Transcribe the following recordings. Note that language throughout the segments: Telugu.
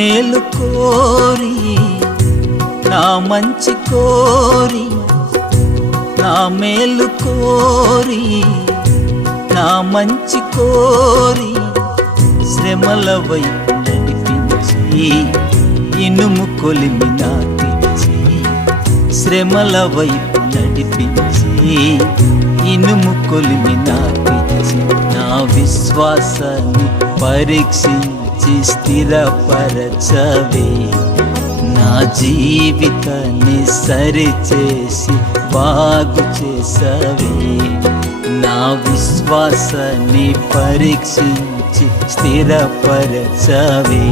మేలు కోరి నా మంచి కోరి నా మేలు కోరి నా మంచి కోరి శ్రమల వైపు నడిపించి ఇనుము కొలిమి నాకించి శ్రమల వైపు నడిపించి ఇనుము కొలిమి నాకించి నా విశ్వాసాన్ని పరీక్షించి స్థిరపరచవే నా జీవితాన్ని సరిచేసి బాగు చేసవే నా విశ్వాసాన్ని పరీక్షించి స్థిరపరచవే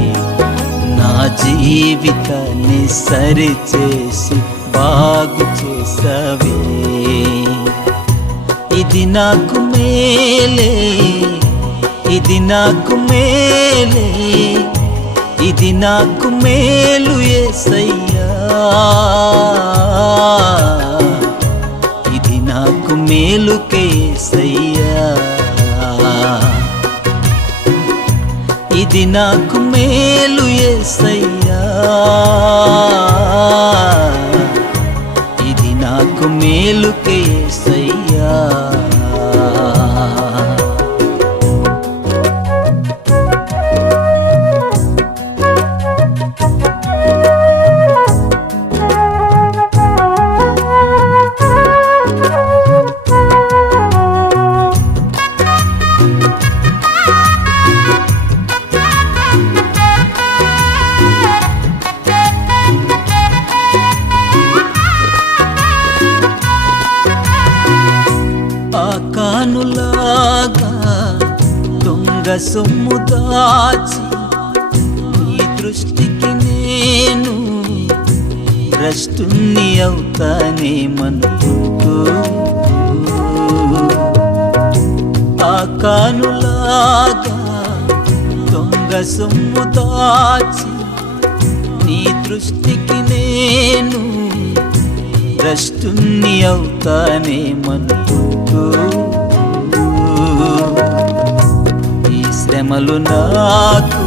నా జీవితాన్ని సరిచేసి బాగు చేసవే ఇది నాకు మేలే ఇది నాకు మేలే ఇది నాకు మేలు యేసయ్యా ఇది నాకు మేలుకే యేసయ్యా ఇది నాకు మేలు యేసయ్యా ఇది నాకు మేలుకే యేసయ్యా కానులాగా దొంగ సొమ్ము దాచి నీ దృష్టికి నేను భ్రష్టుని అవుతానేమనుకుంటూ ఆ కానులాగా దొంగ సొమ్ము దాచి నీ దృష్టికి నేను భ్రష్టుని అవుతానేమనుకుంటూ ఈ శ్రమలు నాకు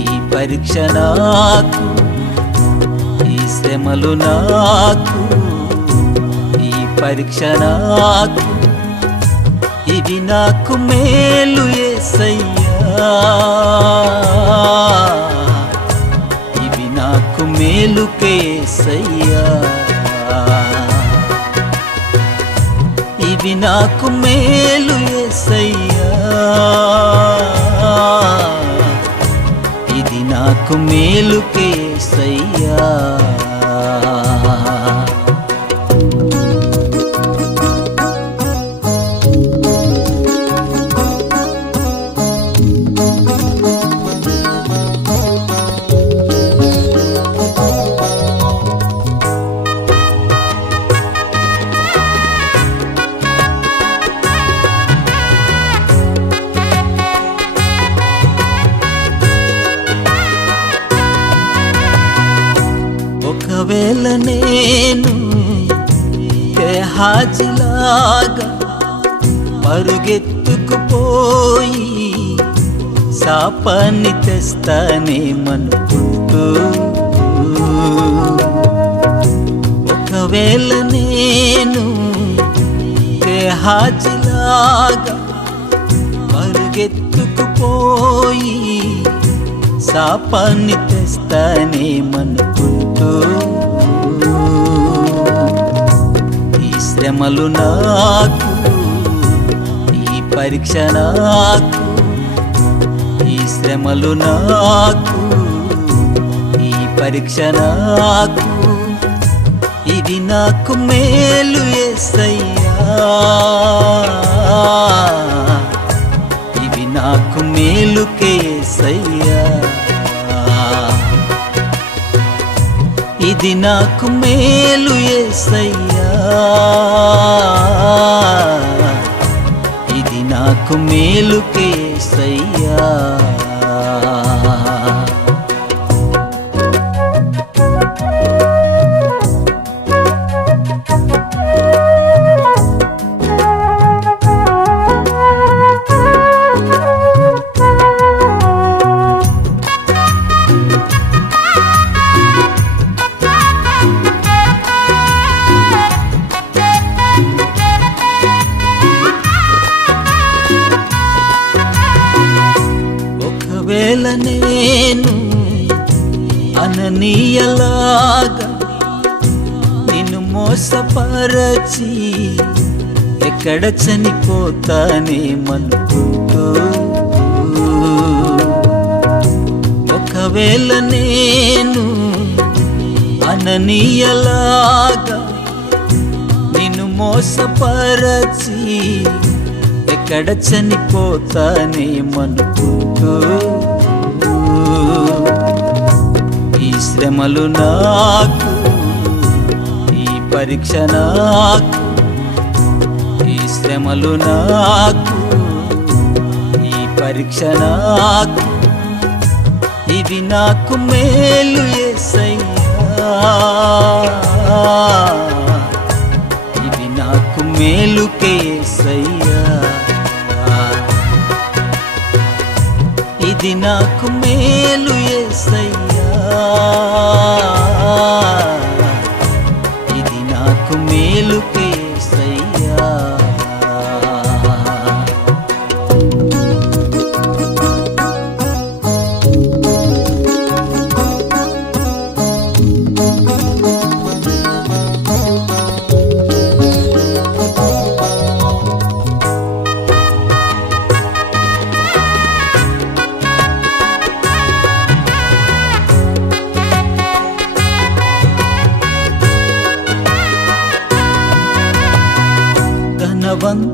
ఈ పరీక్ష నాకు ఈ శ్రమలు నాకు ఈ పరీక్ష నాకు ఇవి నాకు మేలు యేసయ్యా ఇవి నాకు మేలుకే యేసయ్యా ఇవి నాకు మేలు యేసయ్యా ఇది నాకు మేలుకే యేసయ్యా ఒకవేళ నేను గెహాజీలాగా పరుగెత్తుకుపోయి శాపాన్ని తెస్తానేమనుకుంటూ ఒకవేళ నేను గెహాజీలాగా పరుగెత్తుకుపోయి శాపాన్ని తెస్తానేమనుకుంటూ ఈ శ్రమలు నాకు ఈ పరీక్ష నాకు ఈ శ్రమలు నాకు ఈ పరీక్ష నాకు ఇది నాకు మేలు యేసయ్యా ఇవి నాకు మేలుకే యేసయ్యా ఇది నాకు మేలు యేసయ్యా ఇది నాకు మేలుకే యేసయ్యా అననీయలాగా నిన్ను మోసపరచి ఎక్కడ చనిపోతానేమనుకుంటూ ఒకవేళ నేను అననీయలాగా నిన్ను మోసపరచి ఎక్కడ చనిపోతానేమనుకుంటూ ఈ శ్రమలు నాకు, ఈ పరీక్ష నాకు, ఈ శ్రమలు నాకు, ఈ పరీక్ష నాకు, ఇది నాకు మేలు యేసయ్యా, ఇది నాకు మేలుకే యేసయ్యా, ఇది నాకు మేలు యేసయ్యా, ఇది నాకు మేలుకే యేసయ్యా.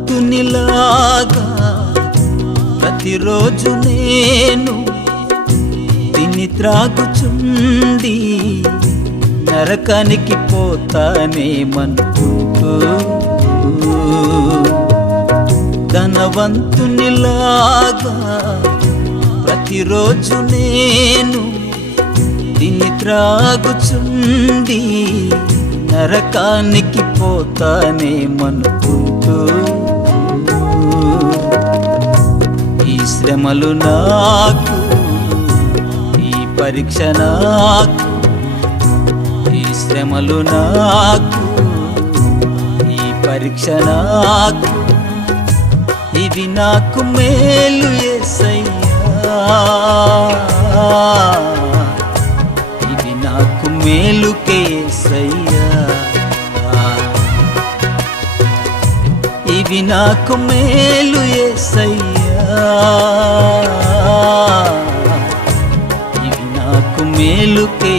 ధనవంతునిలాగా ప్రతిరోజు నేను తిని త్రాగుచుండి నరకానికి పోతానేమనుకుంటూ ధనవంతునిలాగా ప్రతిరోజు నేను తిని త్రాగుచుండి నరకానికి పోతానేమనుకుంటూ ఈ శ్రమలు నాకు, ఈ పరీక్ష నాకు, ఈ శ్రమలు నాకు, ఈ పరీక్ష నాకు, ఇది నాకు మేలు యేసయ్యా, ఇది నాకు మేలుకే యేసయ్యా, ఇది నాకు మేలు యేసయ్యా, ఇది నాకు మేలుకే